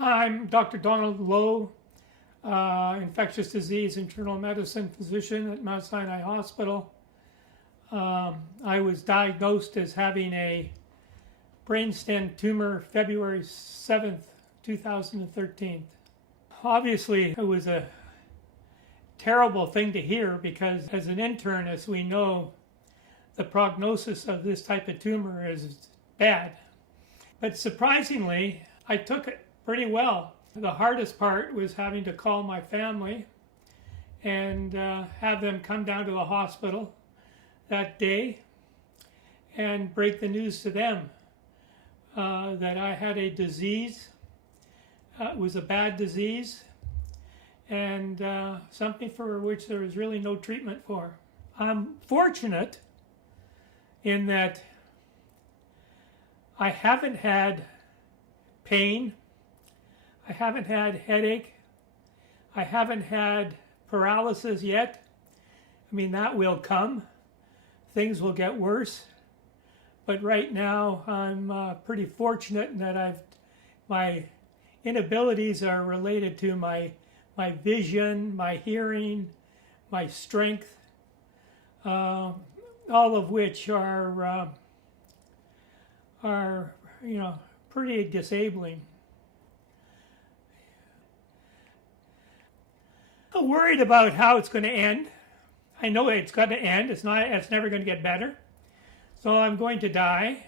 I'm Dr. Donald Low, infectious disease internal medicine physician at Mount Sinai Hospital. I was diagnosed as having a brainstem tumor February 7th, 2013. Obviously, it was a terrible thing to hear because as an internist, we know the prognosis of this type of tumor is bad. But surprisingly, I took it pretty well. The hardest part was having to call my family and have them come down to the hospital that day and break the news to them that I had a disease. It was a bad disease and something for which there was really no treatment for. I'm fortunate in that I haven't had pain, I haven't had headache, I haven't had paralysis yet. I mean, that will come. Things will get worse. But right now, I'm pretty fortunate in that my inabilities are related to my vision, my hearing, my strength, all of which are pretty disabling. I'm worried about how it's going to end. I know it's going to end. It's never going to get better. So I'm going to die.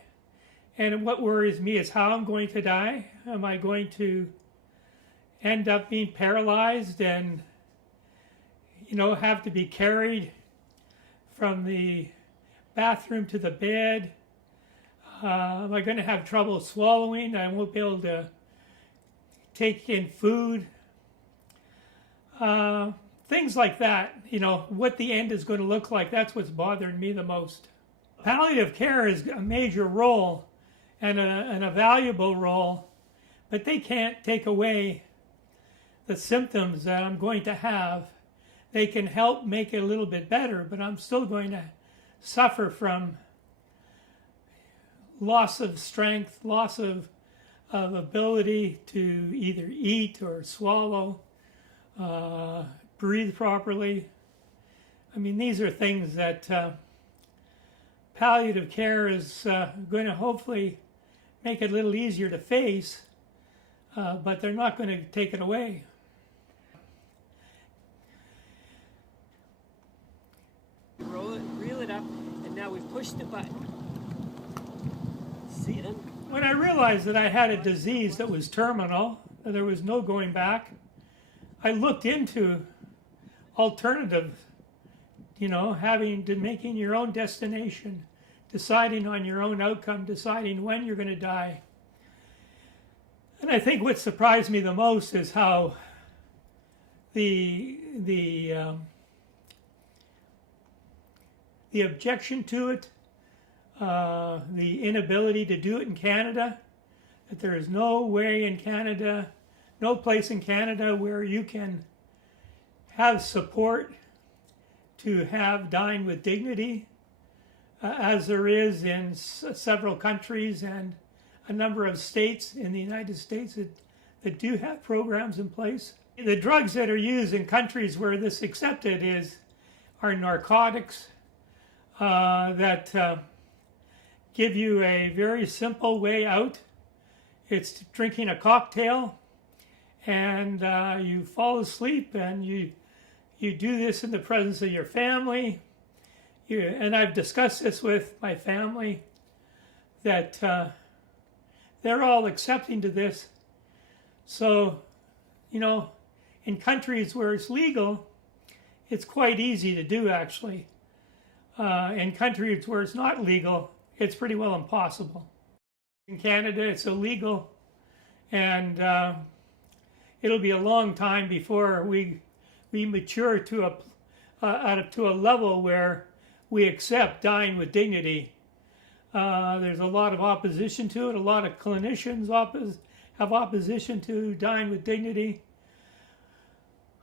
And what worries me is how I'm going to die. Am I going to end up being paralyzed and, have to be carried from the bathroom to the bed? Am I going to have trouble swallowing? I won't be able to take in food. Things like that, what the end is going to look like, that's what's bothering me the most. Palliative care is a major role and a valuable role, but they can't take away the symptoms that I'm going to have. They can help make it a little bit better, but I'm still going to suffer from loss of strength, loss of ability to either eat or swallow, breathe properly. I mean, these are things that palliative care is going to hopefully make it a little easier to face, but they're not going to take it away. Reel it up, and now we've pushed the button. See it? When I realized that I had a disease that was terminal, that there was no going back, I looked into alternative, making your own destination, deciding on your own outcome, deciding when you're going to die. And I think what surprised me the most is how the objection to it, the inability to do it in Canada, that there is no way in Canada, no place in Canada where you can have support to have dying with dignity, as there is in several countries and a number of states in the United States that do have programs in place. The drugs that are used in countries where this is accepted are narcotics that give you a very simple way out. It's drinking a cocktail, and you fall asleep, and you do this in the presence of your family. And I've discussed this with my family, that they're all accepting to this. So, in countries where it's legal, it's quite easy to do, actually. In countries where it's not legal, it's pretty well impossible. In Canada, it's illegal, and it'll be a long time before we mature to a level where we accept dying with dignity. There's a lot of opposition to it. A lot of clinicians have opposition to dying with dignity.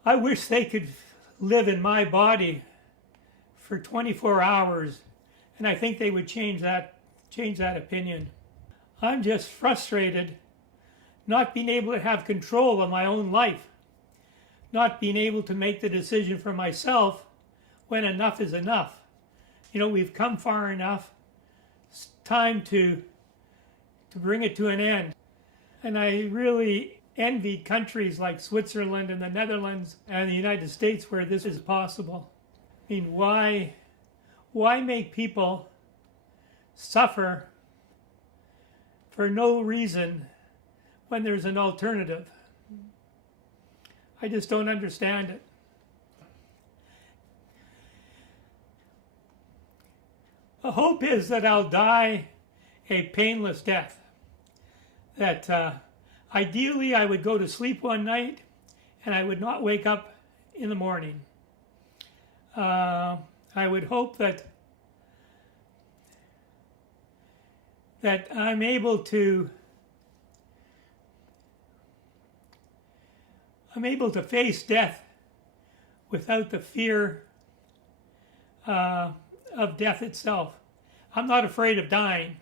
I wish they could live in my body for 24 hours, and I think they would change that opinion. I'm just frustrated not being able to have control of my own life, not being able to make the decision for myself when enough is enough. You know, we've come far enough. It's time to bring it to an end. And I really envy countries like Switzerland and the Netherlands and the United States where this is possible. I mean, why make people suffer for no reason when there's an alternative? I just don't understand it. The hope is that I'll die a painless death. That ideally I would go to sleep one night and I would not wake up in the morning. I would hope that I'm able to face death without the fear of death itself. I'm not afraid of dying.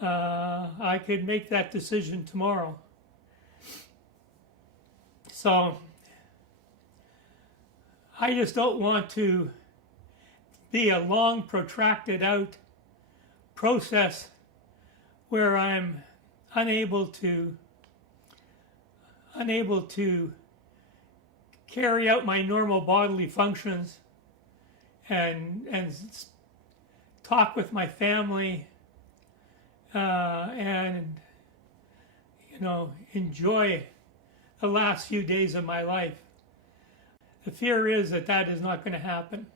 I could make that decision tomorrow. So I just don't want to be a long, protracted out process where I'm unable to carry out my normal bodily functions and talk with my family and enjoy the last few days of my life. The fear is that is not going to happen.